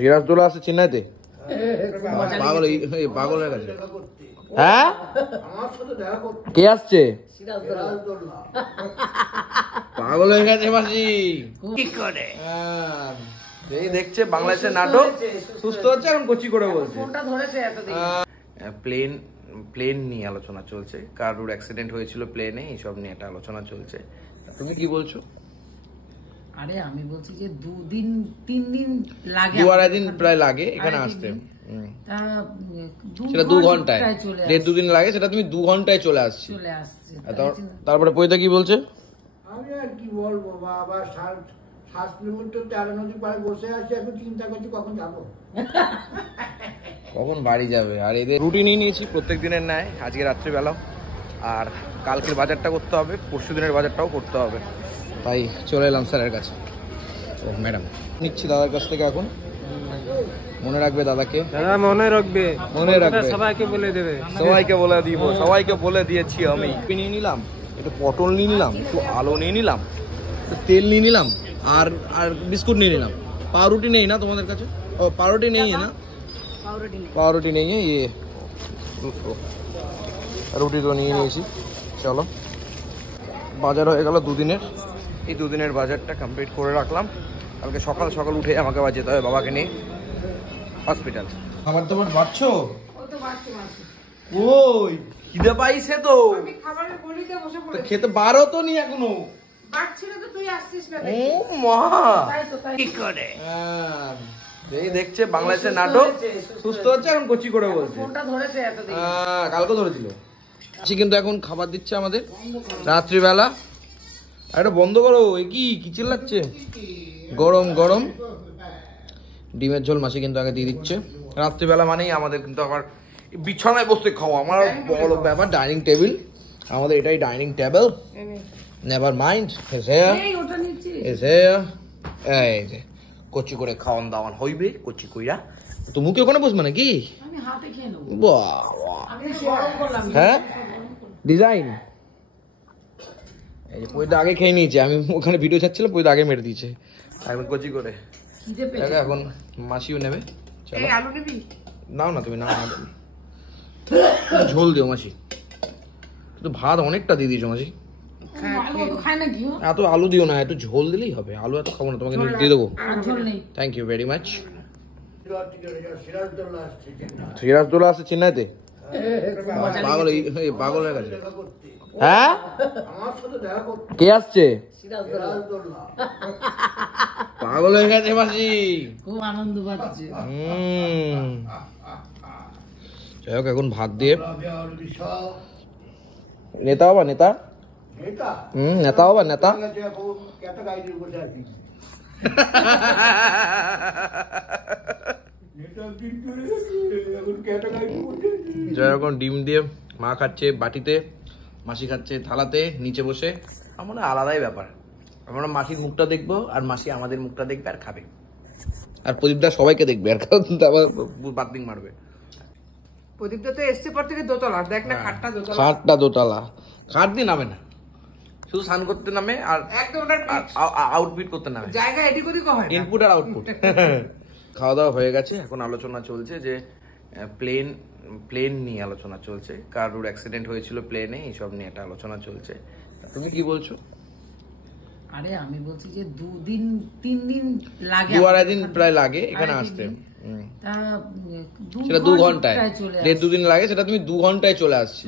সিরাজদৌল্লা আসছে চেন্নাইতে। পাগল পাগল হয়ে গেছে। হ্যাঁ কে আসছে? পাগল হয়ে গেছে মাসি। কি করে এই দেখছে বাংলাদেশের নাটক, সুস্থ হচ্ছে এখন কচি করে বলছে। প্লেন নিয়ে আলোচনা চলছে, কারোর অ্যাক্সিডেন্ট হয়েছিল প্লেনে, এইসব নিয়ে একটা আলোচনা চলছে। তুমি কি বলছো? আরে আমি বলছি যে 2-3 দিন লাগে, 2-2.5 দিন প্রায় লাগে এখানে আসতে। সেটা 2 ঘন্টায়, 1.5-2 দিন লাগে, সেটা তুমি 2 ঘন্টায় চলে আসছে। তারপরে পয়দা কি বলছে? আমি আর কি বলবো বাবা, 7 কিলোমিটার 13 নদী পাড়ে বসে আছি, এখন চিন্তা করছি কখন যাবো, কখন বাড়ি যাবে। আর এদের রুটিনই নিয়েছি প্রত্যেক দিনের ন্যায়, আজকে রাত্রিবেলাও, আর কালকের বাজারটা করতে হবে, পরশু দিনের বাজারটাও করতে হবে, তাই চলে এলাম স্যারের কাছে। ও ম্যাডাম নিচ্ছি দাদার কাছ থেকে এখন। মনে রাখবে দাদাকে? দাদা মনে রাখবে, মনে রাখবে, সবাইকে বলে দেবে, সবাইকে বলে দিব, সবাইকে বলে দিয়েছি আমি। নিয়ে নিলাম একটু পটল নিয়ে নিলাম, একটু আলু নিয়ে নিলাম, একটু তেল নিয়ে নিলাম, আর বিস্কুট নিয়ে নিলাম। পাউরুটি নেই না তোমাদের কাছে? ও পাউরুটি নেই না, পাউরুটি নেই, ইয়ে রুটি তো নিয়ে নিয়েছি। চলো, বাজার হয়ে গেল 2 দিনের, এই 2 দিনের বাজারটা কমপ্লিট করে রাখলাম। কালকে সকাল সকাল উঠে আমাকে আবার যেতে হবে বাবাকে নিয়ে হসপিটাল। খাবার দাবার বাড়ছো? ওই খিদে পাইছে তো, খেতে বারো তো নি এখনো। ও মা কি করে এই দেখছে বাংলাদেশের নাটক, সুস্থ হচ্ছে এখন কচি করে বলছে। কালকে ধরেছিল। কিন্তু এখন খাবার দিচ্ছে আমাদের রাত্রিবেলা। এটা বন্ধ করো, এ কি চিল্লাচ্ছে? গরম গরম ডিমের ঝোল মাসি কিন্তু আগে দিয়ে দিচ্ছে। রাত্রিবেলা মানেই আমাদের কিন্তু আবার বিছানায় বসতে খাওয়া, আমার বড় ব্যাপার। ডাইনিং টেবিল আমাদের, এটাই ডাইনিং টেবিল। নেভার মাইন্ড, এই যে কচি করে খাওয়ান দাওয়ান হইবে, কচি কইরা। তো মুখে ওখানে বসবে নাকি? হ্যাঁ ডিজাইন। এই যে পয়দা আগে খেয়ে নিয়েছে, আমি ওখানে ভিডিও ছাড়ছিলাম, পয়দা আগে মেরে দিয়েছে এখন কচি করে। এখন মাসিও নেবে। চলো নাও না, তুমি নাও, ঝোল দিও মাসি। কিন্তু ভাত অনেকটা দিয়ে দিয়েছো মাসি। এত আলু দিও না, একটু ঝোল দিলেই হবে। আলু এত খাবো না, তোমাকে দিয়ে দেবো। Thank you very much. Sirajuddaulah আসছে চেন্নাইতে। পাগল পাগল হয়ে গেছে। হ্যাঁ কে আসছে? পাগল হয়ে গেছে মাসি, খুব আনন্দ পাচ্ছে। যাই হোক, এখন ভাত দিয়ে নেতা হবা, নেতা নেতা হবা, নেতা। যাই হোক, ডিম দিয়ে মা খাচ্ছে বাটিতে, মাসি খাচ্ছে থালাতে নিচে বসে। আমার আলাদাই ব্যাপার, আমরা মাসির মুখটা দেখবো আর মাসি আমাদের মুখটা দেখবে আর খাবে, আর প্রদীপদা সবাইকে দেখবে আর বাতিং মারবে। প্রদীপদা তো এসছে পর থেকে দোতলা, দেখ না খাটটা দোতলা, খাটটা দোতলা। খাট দিয়ে নামে না, শুধু স্নান করতে নামে আর একদম আউটফিট করতে নামে, জায়গা এদিক ওদিক হয়, ইনপুট আর আউটপুট। খাওয়া দাওয়া হয়ে গেছে, এখন আলোচনা চলছে যে প্লেন নিয়ে আলোচনা চলছে, কারোর অ্যাক্সিডেন্ট হয়েছিল প্লেনে, এইসব নিয়ে একটা আলোচনা চলছে। তুমি কি বলছো? আরে আমি বলছি যে 2-3 দিন লাগে, 2-2.5 দিন প্রায় লাগে এখানে আসতে। সেটা 2 ঘন্টায়, 1.5-2 দিন লাগে, সেটা তুমি 2 ঘন্টায় চলে আসছে।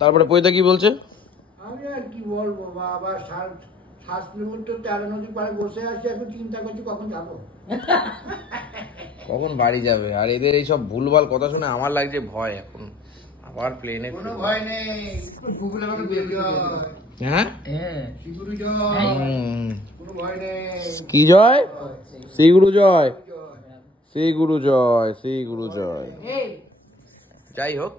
তারপরে পয়দা কি বলছে? আমি আর কি বলবো বাবা, 7 কিলোমিটার 13 নদী পাড়ে বসে আছি, এখন চিন্তা করছি কখন যাবো, কখন বাড়ি যাবে। আর এদের এইসব ভুলভাল কথা শুনে আমার লাগছে ভয়। এখন আবার প্লেনে কোনো ভয় নেই, গুগল আমাকে বের করে। হ্যাঁ শ্রীগুরু জয়, কোনো ভয় নেই। কি জয়? শ্রীগুরু জয়, শ্রীগুরু জয়, শ্রীগুরু জয়। যাই হোক,